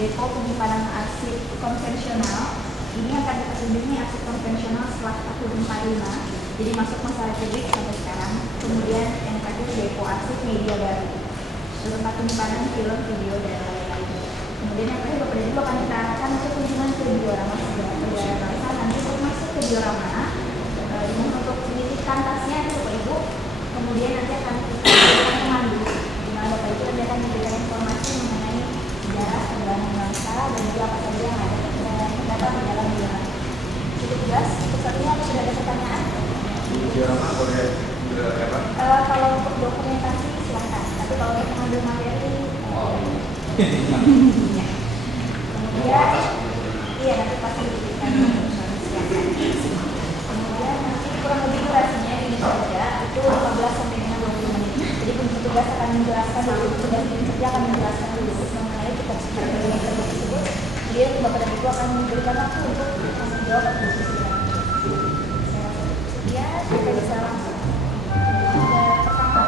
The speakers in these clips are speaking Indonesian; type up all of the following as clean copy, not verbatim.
Depo penyimpanan arsip konvensional ini akan diperlindungi arsip konvensional setelah tahun 45, jadi masuk masa republik sampai sekarang. Kemudian yang terakhir depo arsip media baru, tempat penyimpanan film, video dan lain-lain. Kemudian yang terakhir Bapak dan Ibu akan kita arahkan untuk kunjungan ke diorama sejarah negara bangsa. Nanti untuk masuk ke diorama ini untuk pendidikan tasnya itu Bapak Ibu. Kemudian nanti akan kita memandu, di mana Bapak Ibu nanti akan memberikan informasi mengenai sejarah perjalanan bangsa dan juga apa saja yang ada terdapat di dalam diorama. Cukup jelas? Untuk saat ini apa sudah ada pertanyaan? Diorama boleh apa? Kalau untuk dokumentasi silahkan, tapi kalau untuk mengambil materi ya. Kemudian iya nanti pasti diberikan silahkan. Kemudian nanti kurang lebih durasinya ini saja itu 15 sampai dengan 20 menit. Jadi petugas akan menjelaskan dulu, petugas ini kerja akan menjelaskan dulu mengenai kita tersebut. Kemudian Bapak dan Ibu akan memberikan waktu untuk menjawab atau diskusi. Saya rasa cukup sekian, kita bisa langsung. Pertama,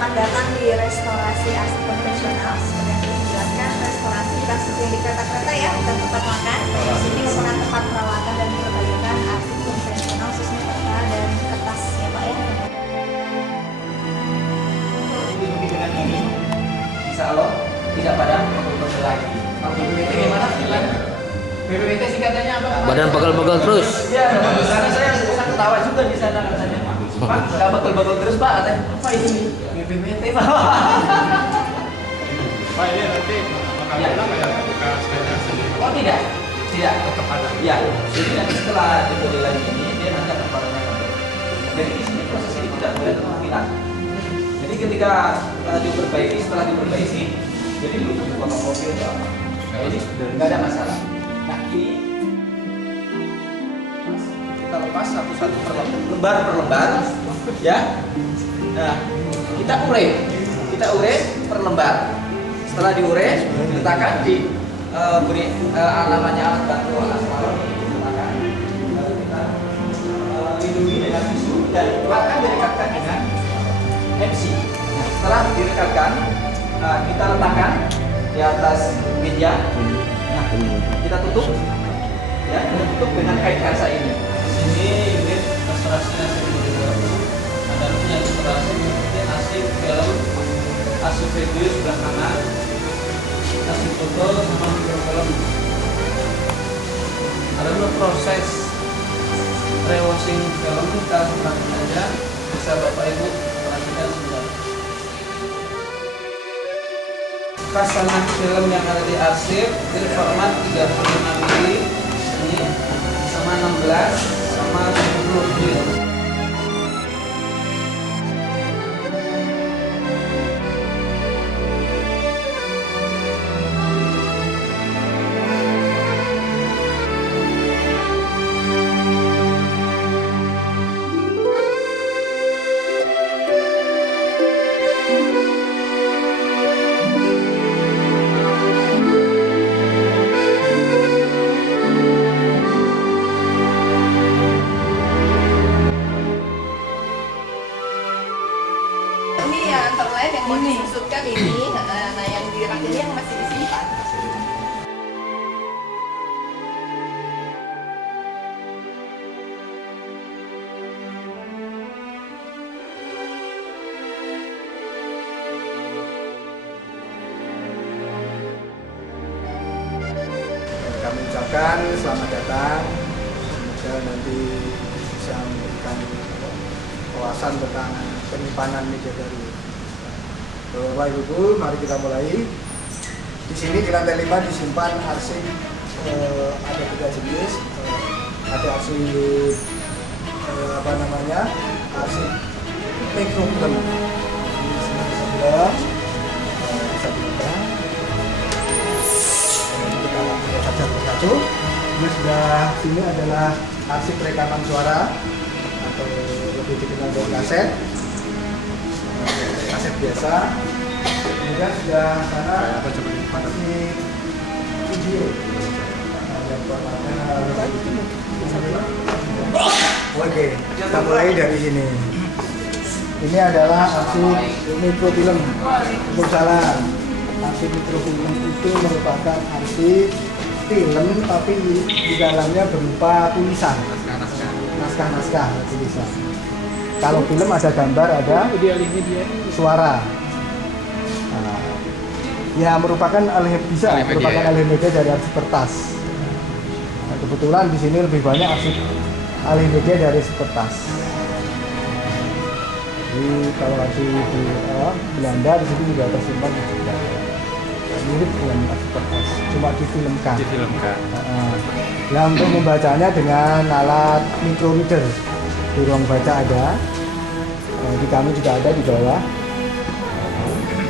selamat datang di restorasi arsip konvensional. Seperti yang dijelaskan, restorasi kasus yang di kereta-kereta ya, bukan tempat makan. Ini merupakan tempat perawatan dan perbaikan arsip konvensional, khususnya peta dan kertas ya Pak ya. Dengan ini, insya Allah tidak pada pegel-pegel lagi. Kalau BPWT gimana? BPWT singkatannya apa? Badan pegel-pegel terus. Iya, karena saya ketawa juga di sana katanya. Pak, nggak betul-betul terus Pak, katanya. Apa ini? BPWT Pak. Pak, ini nanti bakal hilang nggak ya buka sepeda sendiri? Oh tidak, tidak. Tetap ada. Ya, jadi nanti setelah dibeli lagi ini, dia nanti akan barangnya kembali. Jadi di sini proses ini tidak boleh hilang. Jadi ketika diperbaiki, setelah diperbaiki, jadi belum dipotong mobil atau apa. Jadi nggak ada masalah. Nah ini kita lepas satu-satu lembar per lembar, ya. Nah kita ure per lembar. Setelah diure, diletakkan di beri namanya alat bantu alat salon, diletakkan. Lalu kita lindungi dengan tisu dan akan direkatkan dengan MC. Nah, setelah direkatkan, kita letakkan di atas meja. Nah, kita tutup, ya, tutup dengan kain karsa ini. Ini unit restorasi arsip modern. Ada punya restorasi kemudian arsip film, arsip video sebelah kanan, arsip foto sama mikrofilm. Ada dua proses rewashing film, kita lakukan aja. Bisa Bapak Ibu perhatikan sebentar. Kasanah film yang ada di arsip ini format 35 mili ini sama 16 sama 70 mili. Ini yang antara lain yang mau disusutkan ini, nah yang dirak ini yang masih disimpan. Kami ucapkan selamat datang. Semoga nanti bisa memberikan wawasan tentang penyimpanan media baru. Bapak Ibu, mari kita mulai. Di sini di lantai 5 disimpan arsip ada 3 jenis. Ada arsip arsip mikrofilm. Ini sebelah bisa dibuka. Kita lihat saja persatu. Ini sebelah sini adalah arsip rekaman suara atau lebih dikenal dengan kaset biasa. Kemudian sudah sana arsip video yang formatnya. Oke, kita mulai dari sini. Ini adalah arsip mikrofilm. Salah. Arsip mikrofilm itu merupakan arsip film tapi di dalamnya berupa tulisan, naskah tulisan. Kalau film ada gambar, ada suara. Nah, ya merupakan merupakan alih media dari arsip kertas. Nah, kebetulan di sini lebih banyak arsip alih media dari arsip kertas. Jadi kalau arsip di Belanda di sini juga tersimpan juga mirip dengan arsip kertas, cuma difilmkan. Nah, untuk membacanya dengan alat micro reader di ruang baca ada. Di kami juga ada di bawah.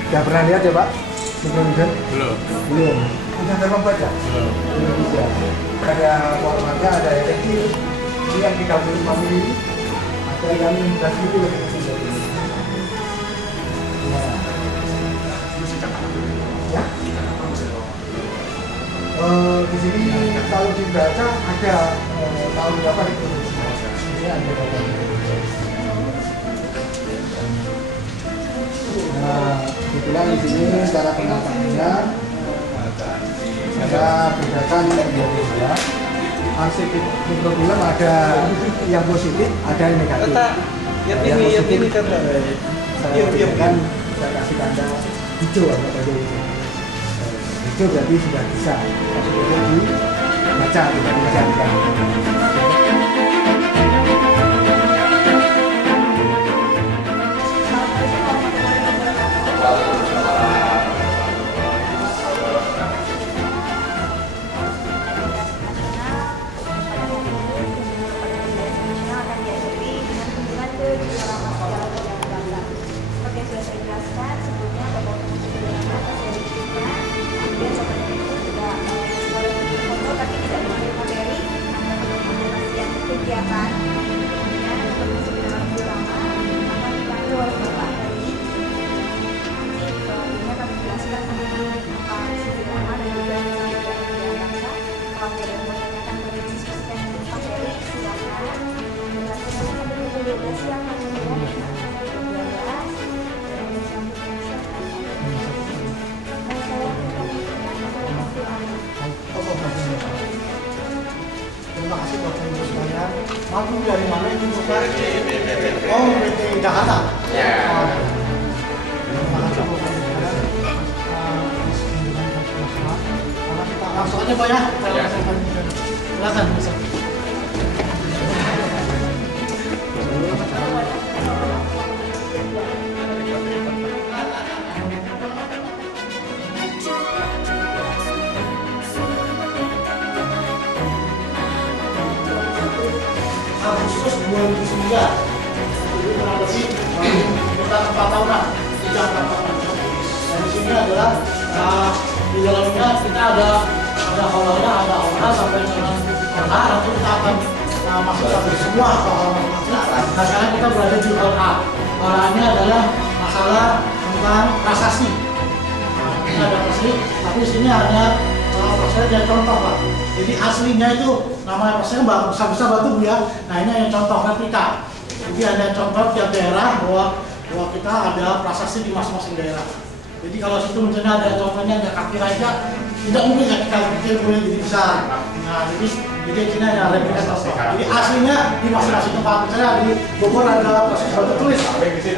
Sudah pernah lihat ya Pak? Micro reader? Belum. Sudah pernah baca? Belum bisa. Ada formatnya, ada yang kecil, ini yang 35 mili, ada yang 15 mili lebih kecil dari ini. Ya. Di sini kalau dibaca ada tahun berapa diproduksi. Ini ada datanya. Misalkan di sini cara penataannya saya bedakan menjadi dua. Arsip mikrofilm ada yang positif, ada yang negatif. Yang Yang ini positif karena saya bedakan, saya kasih tanda hijau atau tanda hijau berarti sudah bisa. Masuk itu dibaca, tidak dibacakan. kegiatan kemudian untuk masuk ke dalam drama akan dipanggil oleh Bapak Heri. Nanti ini akan menjelaskan mengenai sisi drama dan juga sisi kegiatan bangsa. Kalau ada yang mau tanyakan boleh diskusikan dengan Pak Heri, silakan. Durasinya sampai pukul 12 siang kemudian sampai 12 dan selanjutnya Terima kasih Bapak Ibu sekalian. Maaf dari mana ini Bapak? Oh, PT Jakarta. Ya. Terima kasih Bapak Ibu sekalian. Langsung aja Pak ya. Ya. Silakan bisa. Agustus 2009, jadi kurang lebih sekitar 4 tahunan, 3-4 tahunan. Dan di sini adalah di dalamnya kita ada holonya, ada aura sampai dengan aura. Nanti kita akan masuk sampai semua hal-hal masuk. Nah sekarang kita berada di hal A. Auranya adalah masalah tentang prasasti. Ini ada prasasti, tapi di sini ada prasasti yang contoh Pak. Jadi aslinya itu namanya prasasti besar-besar batu Bu ya. Nah ini yang contoh replika. Jadi ada contoh tiap daerah bahwa kita ada prasasti di masing-masing daerah. Jadi kalau situ misalnya ada contohnya ada kaki raja, tidak mungkin kaki kecil boleh jadi besar. Nah jadi sini ada replika contoh. Jadi aslinya di masing-masing tempat. Misalnya di Bogor ada prasasti batu tulis.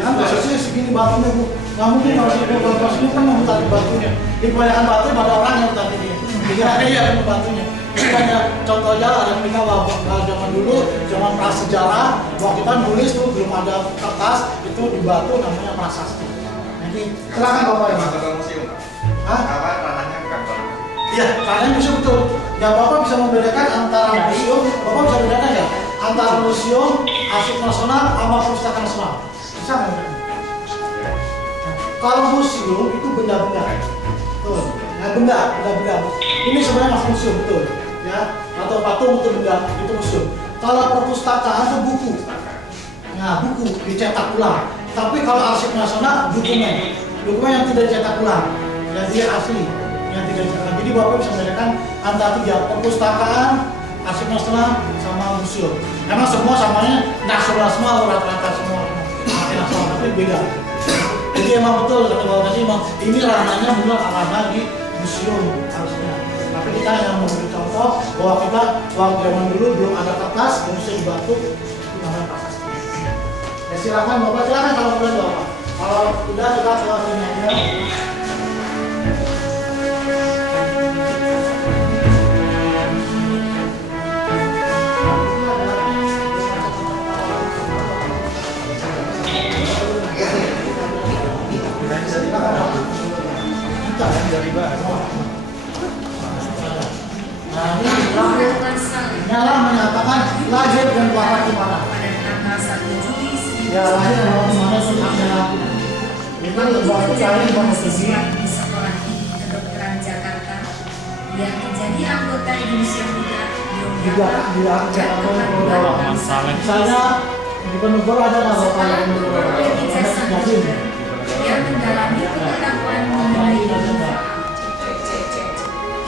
Kan prasasti segini batunya Bu. Nggak mungkin kalau di Bogor prasasti kan memutar batunya. Di kebanyakan batu ada orang yang memutar ini. Jadi ada yang batunya. Banyak contohnya ada mereka zaman dulu, zaman prasejarah, bahwa kita nulis tuh belum ada kertas, itu di batu namanya prasasti. Nanti silakan Bapak ya. Kantor museum. Hah? Apa ranahnya kantor? Iya, ranahnya museum betul. Ya Bapak bisa membedakan antara museum, Bapak bisa bedakan ya antara museum, arsip nasional, sama perpustakaan nasional. Bisa nggak? Kalau museum itu benda-benda, betul. Nah benda-benda. Ini sebenarnya masih museum betul. Ya, atau patung itu benda itu museum. Kalau perpustakaan itu buku. Nah, buku dicetak ulang. Tapi kalau arsip nasional dokumen yang tidak dicetak ulang, yang dia asli, yang tidak dicetak. Jadi Bapak bisa membedakan antara tiga perpustakaan, arsip nasional, sama museum. Emang semua samanya nasional semua, rata-rata semua nasional, tapi beda. Jadi emang betul kata Bapak tadi, emang ini ranahnya benar ranah di museum harusnya. Tapi kita yang memberi contoh bahwa kita waktu zaman dulu belum ada kertas, manusia di batu, itu namanya prasasti. Ya silakan Bapak, silakan kalau boleh Bapak. Kalau tidak kita ke sini aja. Dari bahasa. Nah ini nyala menyatakan lahir dan wafat di mana? Ya lahir dan wafat di mana sudah itu lembaga cari konstitusi di Sekolah Tinggi Kedokteran Jakarta yang menjadi anggota Indonesia Muda juga di Jakarta. Misalnya di Penegor ada nama Bapak yang yang mendalami pengetahuan mengenai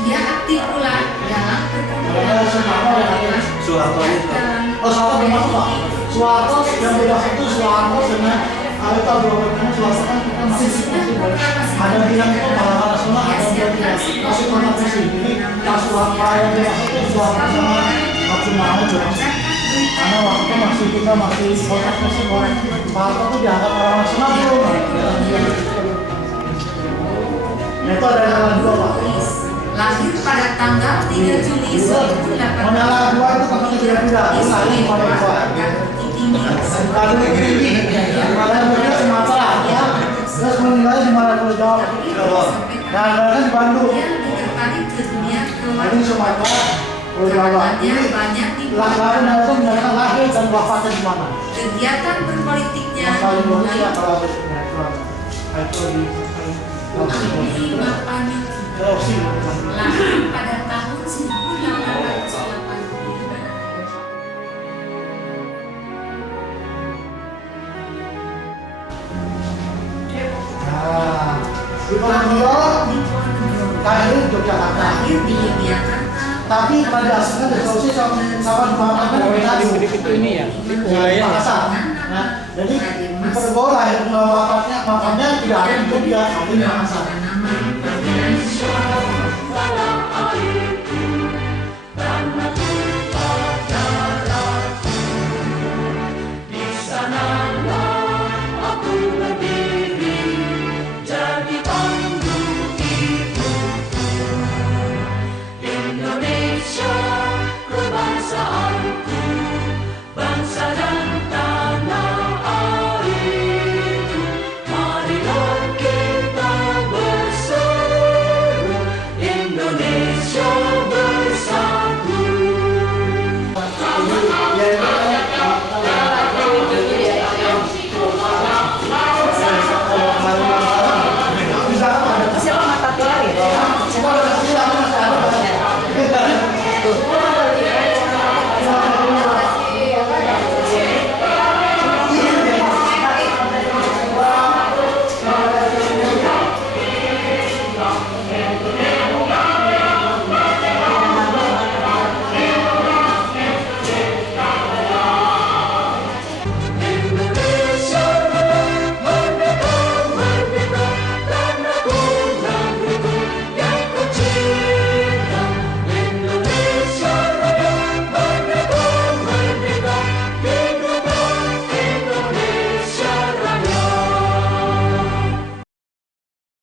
ia aktif pula dalam perkumpulan Soeharto itu. Oh Soeharto termasuk Pak. Soeharto yang beda itu Soeharto dengan kalau tahun 2000 swasta kan kita masih ada bilang itu pahlawan nasional, ada yang tidak masih kontak sih. Jadi kasus apa yang dimaksud itu swasta sama maksimal itu. Karena waktu itu masih kita masih kontaknya sih orang Pak itu dianggap orang nasional belum. Nah itu ada yang dua Pak. Lahir pada tanggal 3 Juli 1800. Menyala dua itu kalau tidak tidak, lahir pada dua. Lalu tinggi, kalau yang berikutnya Sumatera, ya. Terus meninggalnya di Maluku Jawa. Nah, kan di Bandung. Ini Sumatera, Pulau Jawa. Ini banyak di lalu itu menyatakan lahir dan wafatnya di mana? kegiatan berpolitiknya Kalau di Indonesia mulai kalau itu di Mapani Rosi. lahir pada tahun 1885. Nah, di Ponorogo lahir di Yogyakarta. Lahir di Yogyakarta. Tapi pada aslinya dari Sulawesi sama di Makassar. Itu ini ya, wilayahnya. Makassar. Nah, jadi di Ponorogo lahir wafatnya tidak ada di Jogja, tapi di Makassar.